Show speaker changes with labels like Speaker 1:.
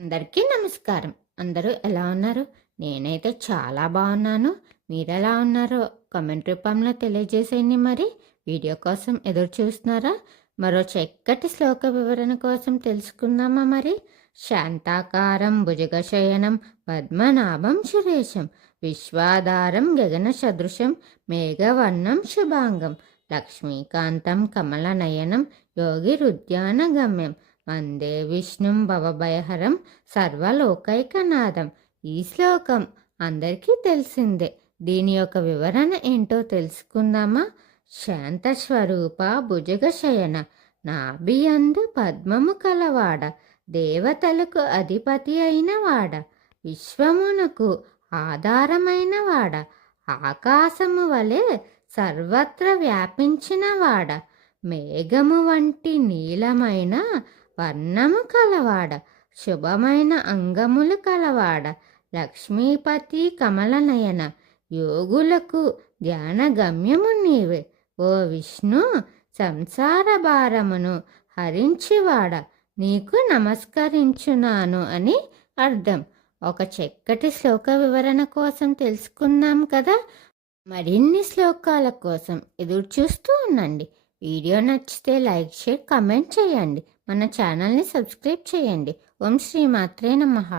Speaker 1: అందరికీ నమస్కారం. అందరూ ఎలా ఉన్నారు? నేనైతే చాలా బాగున్నాను. మీరు ఎలా ఉన్నారో కమెంట్ రూపంలో తెలియజేసేయండి మరి. వీడియో కోసం ఎదురు చూస్తున్నారా? మరో చక్కటి శ్లోక వివరణ కోసం తెలుసుకుందామా మరి? శాంతాకారం భుజగశయనం పద్మనాభం సురేశం విశ్వాధారం గగన సదృశం మేఘవర్ణం శుభాంగం లక్ష్మీకాంతం కమలనయనం యోగిరుద్యాన గమ్యం వందే విష్ణుం భవభయహరం సర్వలోకైకనాథం ఈ శ్లోకం అందరికీ తెలిసిందే. దీని యొక్క వివరణ ఏంటో తెలుసుకుందామా? శాంత స్వరూప భుజగశయన నాభియందు పద్మము కలవాడ దేవతలకు అధిపతి అయిన వాడ విశ్వమునకు ఆధారమైన వాడ ఆకాశము వలె సర్వత్ర వ్యాపించిన వాడ మేఘము వంటి నీలమైన వర్ణము కలవాడ శుభమైన అంగములు కలవాడ లక్ష్మీపతి కమలనయన యోగులకు ధ్యాన గమ్యము నీవే. ఓ విష్ణు సంసార భారమును హరించివాడ నీకు నమస్కరించున్నాను అని అర్థం. ఒక చక్కటి శ్లోక వివరణ కోసం తెలుసుకుందాం కదా? మరిన్ని శ్లోకాల కోసం ఎదురు చూస్తూ ఉండండి. వీడియో నచ్చితే లైక్ షేర్ కమెంట్ చేయండి. మన ఛానల్ని సబ్స్క్రైబ్ చేయండి. ఓం శ్రీ మాత్రే నమః.